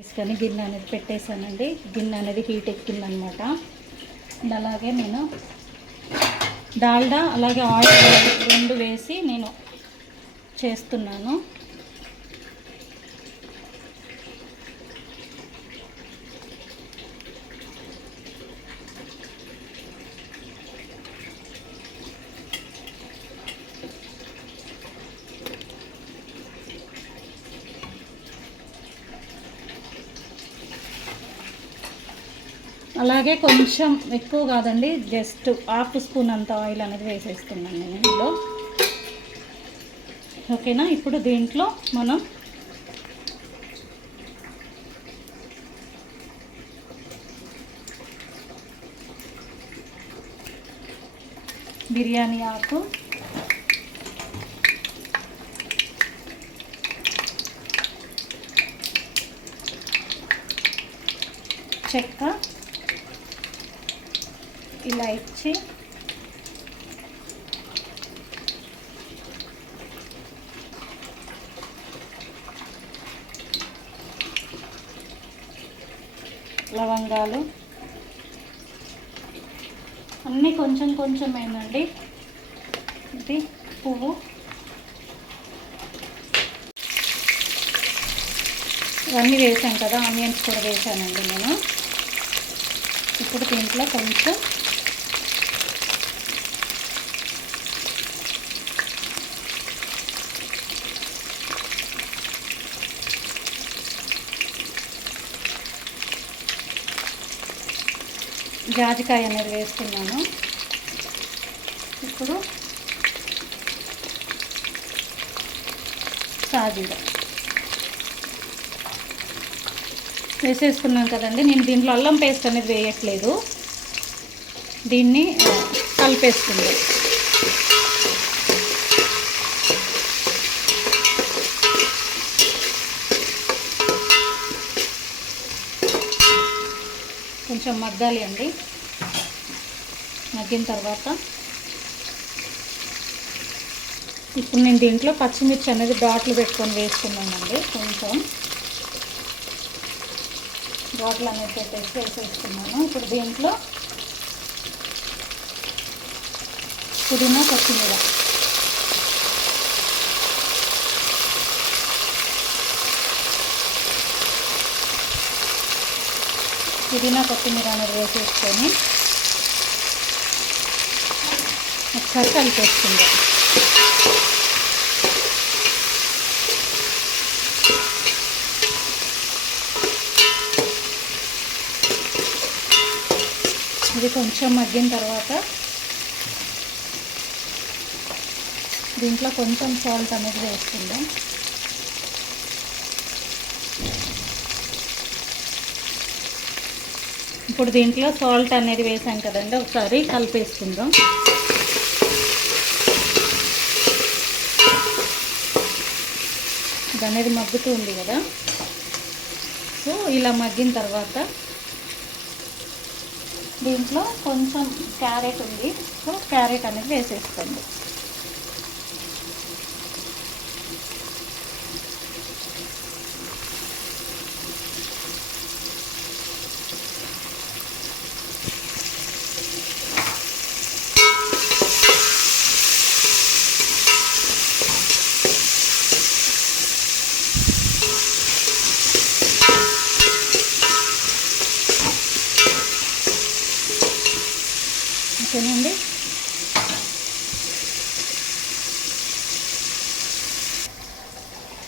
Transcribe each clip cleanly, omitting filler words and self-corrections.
తీసుకొని గిన్నె అనేది పెట్టేశానండి. గిన్నె అనేది హీట్ ఎక్కిందనమాట. అలాగే నేను డాల్డా అలాగే ఆయిల్ రెండు వేసి నేను చేస్తున్నాను. అలాగే కొంచెం ఎక్కువ కాదండి, జస్ట్ హాఫ్ స్పూన్ అంత ఆయిల్ అనేది వేసేస్తున్నాను నేను ఇందులో. ఓకేనా. ఇప్పుడు దీంట్లో మనం బిర్యానీ ఆకు, చెక్క, ఇలాచి, లవంగాలు అన్నీ కొంచెం కొంచెమేనండి. ఇది పువ్వు, ఇవన్నీ వేసాం కదా, ఆనియన్స్ కూడా వేసానండి నేను. ఇప్పుడు దీంట్లో కొంచెం జాజికాయ అనేది వేస్తున్నాను. ఇప్పుడు సాజీరా వేసేసుకున్నాం కదండి. నేను దీంట్లో అల్లం పేస్ట్ అనేది వేయట్లేదు, దీన్ని కలిపేస్తుంది. కొంచెం మగ్గాలి అండి. మగ్గిన తర్వాత ఇప్పుడు నేను దీంట్లో పచ్చిమిర్చి అనేది డాట్లు పెట్టుకొని వేసుకున్నానండి. కొంచెం డాట్లు అనేది పెట్టేసి వేసేసుకున్నాను. ఇప్పుడు దీంట్లో పుదీనా, కొత్తిమీర అనేది వేసేసుకొని ఒకసారి కలిపేస్తుంది. ఇది కొంచెం మగ్గిన తర్వాత దీంట్లో కొంచెం సాల్ట్ అనేది వేసుకుందాం. ఇప్పుడు దీంట్లో సాల్ట్ అనేది వేసాం కదండి, ఒకసారి కలిపేసుకుందాం. ఇది అనేది మగ్గుతూ ఉంది కదా. సో ఇలా మగ్గిన తర్వాత దీంట్లో కొంచెం క్యారెట్ ఉంది, సో క్యారెట్ అనేది వేసేసుకోండి. ఓకేనండి.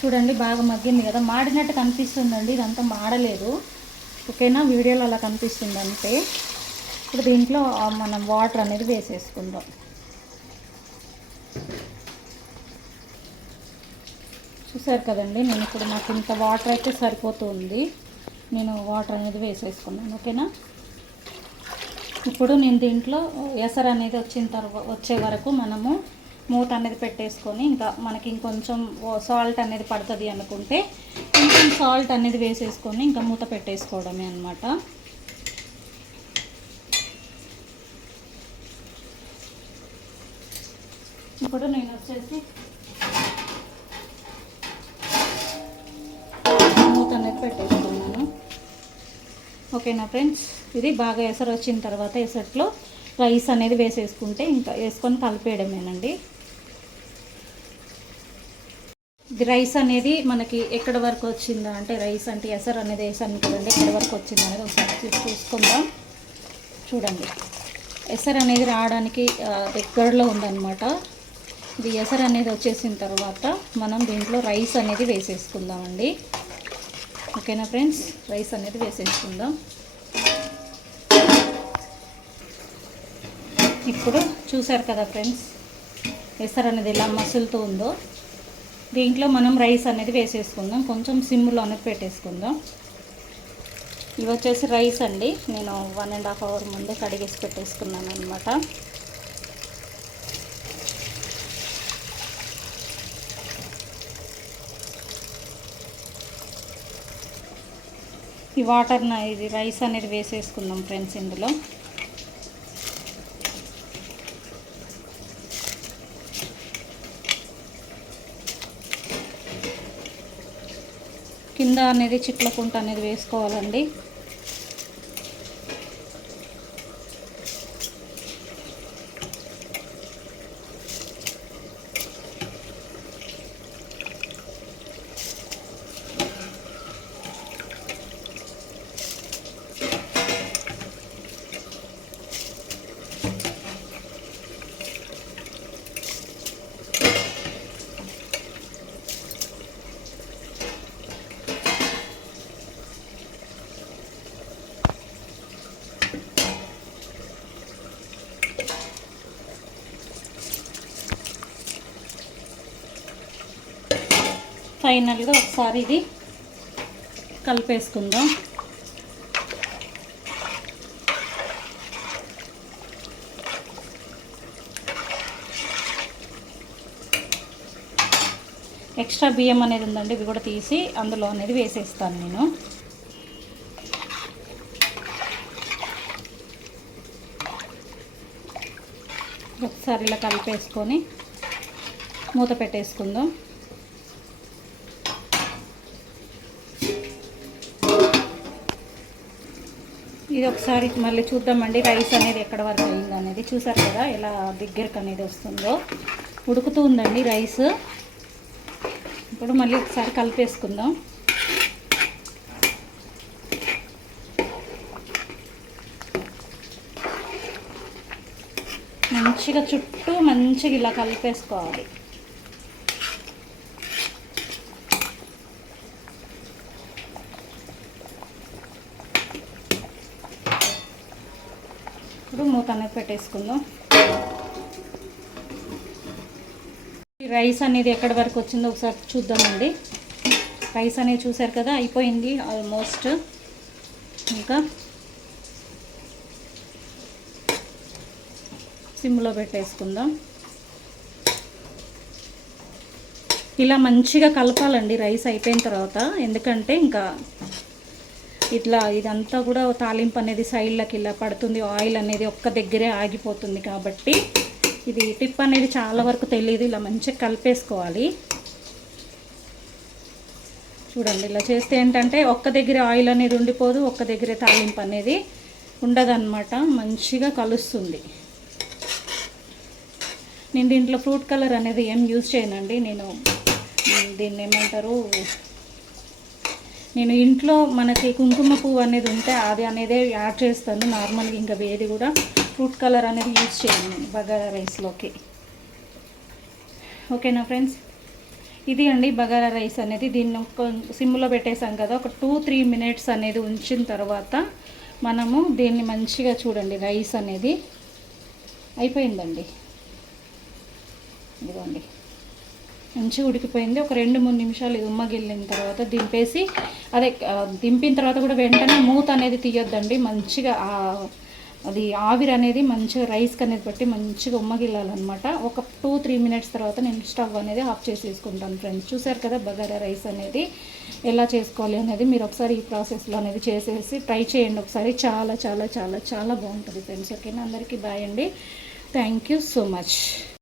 చూడండి బాగా మగ్గింది కదా, మాడినట్టు కనిపిస్తుందండి, ఇదంతా మాడలేదు. ఓకేనా, వీడియోలో అలా కనిపిస్తుంది అంతే. ఇప్పుడు దీంట్లో మనం వాటర్ అనేది వేసేసుకుందాం. చూసారు కదండి, నేను ఇప్పుడు నాకు ఇంత వాటర్ అయితే సరిపోతుంది. నేను వాటర్ అనేది వేసేసుకున్నాను. ఓకేనా. ఇప్పుడు నేను దీంట్లో ఎసరు అనేది వచ్చే వరకు మనము మూత అనేది పెట్టేసుకొని, ఇంకా మనకి ఇంకొంచెం సాల్ట్ అనేది పడుతుంది అనుకుంటే కొంచెం సాల్ట్ అనేది వేసేసుకొని ఇంకా మూత పెట్టేసుకోవడమే అన్నమాట. ఇప్పుడు నేను వచ్చేసి మూత అనేది పెట్టేసుకున్నాను. ఓకేనా ఫ్రెండ్స్, ఇది బాగా ఎసరు వచ్చిన తర్వాత ఎసట్లో రైస్ అనేది వేసేసుకుంటే ఇంకా వేసుకొని కలిపేయడమేనండి. ఇది రైస్ అనేది మనకి ఎక్కడ వరకు వచ్చిందా అంటే, రైస్ అంటే ఎసరు అనేది వేసాను కదండి, ఎక్కడ వరకు వచ్చిందా అనేది ఒకసారి చూసుకుందాం. చూడండి, ఎసరు అనేది రావడానికి దగ్గరలో ఉందన్నమాట. ఇది ఎసరు అనేది వచ్చేసిన తర్వాత మనం దీంట్లో రైస్ అనేది వేసేసుకుందామండి. ఓకేనా ఫ్రెండ్స్, రైస్ అనేది వేసేసుకుందాం. ఇప్పుడు చూసారు కదా ఫ్రెండ్స్, ఎసరు అనేది ఎలా మసులుతూ ఉందో. దీంట్లో మనం రైస్ అనేది వేసేసుకుందాం. కొంచెం సిమ్లో అనేది పెట్టేసుకుందాం. ఇవి వచ్చేసి రైస్ అండి, నేను 1.5 అవర్ ముందే కడిగేసి పెట్టేసుకున్నాను అనమాట. ఈ ఇది రైస్ అనేది వేసేసుకుందాం ఫ్రెండ్స్ ఇందులో. కింద అనేది చిట్లకుంట అనేది వేసుకోవాలండి. ఫైనల్గా ఒకసారి ఇది కలిపేసుకుందాం. ఎక్స్ట్రా బియ్యం అనేది ఉందండి, ఇవి కూడా తీసి అందులో అనేది వేసేస్తాను నేను. ఒకసారి ఇలా కలిపేసుకొని మూత పెట్టేసుకుందాం. ఇది ఒకసారి మళ్ళీ చూద్దామండి, రైస్ అనేది ఎక్కడ వరకు అయింది అనేది. చూసారు కదా ఎలా దగ్గరకు అనేది వస్తుందో, ఉడుకుతూ ఉందండి రైస్. ఇప్పుడు మళ్ళీ ఒకసారి కలిపేసుకుందాం. మంచిగా చుట్టూ మంచిగా ఇలా కలిపేసుకోవాలి. ఇప్పుడు మూత అనేది పెట్టేసుకుందాం. రైస్ అనేది ఎక్కడి వరకు వచ్చిందో ఒకసారి చూద్దామండి. రైస్ అనేది చూసారు కదా, అయిపోయింది ఆల్మోస్ట్. ఇంకా సిమ్లో పెట్టేసుకుందాం. ఇలా మంచిగా కలపాలండి రైస్ అయిపోయిన తర్వాత, ఎందుకంటే ఇంకా ఇట్లా ఇదంతా కూడా తాలింపు అనేది సైడ్లకి ఇలా పడుతుంది, ఆయిల్ అనేది ఒక్క దగ్గరే ఆగిపోతుంది. కాబట్టి ఇది టిప్ అనేది చాలా వరకు తెలియదు, ఇలా మంచిగా కలిపేసుకోవాలి. చూడండి, ఇలా చేస్తే ఏంటంటే ఒక్క దగ్గర ఆయిల్ అనేది ఉండిపోదు, ఒక్క దగ్గరే తాలింపు అనేది ఉండదన్నమాట, మంచిగా కలుస్తుంది. నేను దీంట్లో ఫ్రూట్ కలర్ అనేది ఏం యూజ్ చేయనండి. నేను దీన్ని ఏమంటారు, నేను ఇంట్లో మనకి కుంకుమ పువ్వు అనేది ఉంటే అది అనేది యాడ్ చేస్తాను నార్మల్గా. ఇంకా వేది కూడా ఫ్రూట్ కలర్ అనేది యూజ్ చేయను బగారా రైస్లోకి. ఓకేనా ఫ్రెండ్స్, ఇది అండి బగారా రైస్ అనేది. దీన్ని సిమ్లో పెట్టేసాం కదా, ఒక 2-3 మినిట్స్ అనేది ఉంచిన తర్వాత మనము దీన్ని మంచిగా చూడండి, రైస్ అనేది అయిపోయిందండి. ఇదిగోండి, మంచిగా ఉడికిపోయింది. ఒక 2-3 నిమిషాలు ఇది ఉమ్మగిల్లిన తర్వాత దింపేసి, అదే దింపిన తర్వాత కూడా వెంటనే మూత అనేది తీయొద్దండి. మంచిగా అది ఆవిరి అనేది మంచిగా రైస్కి అనేది బట్టి మంచిగా ఉమ్మగిల్లాలన్నమాట. ఒక 2-3 మినిట్స్ తర్వాత నేను స్టవ్ అనేది ఆఫ్ చేసేసుకుంటాను ఫ్రెండ్స్. చూసారు కదా బగారా రైస్ అనేది ఎలా చేసుకోవాలి అనేది మీరు ఒకసారి ఈ ప్రాసెస్లో అనేది చేసేసి ట్రై చేయండి ఒకసారి. చాలా చాలా చాలా చాలా బాగుంటుంది ఫ్రెండ్స్. ఓకేనా, అందరికీ బాయ్ అండి. Thank you so much.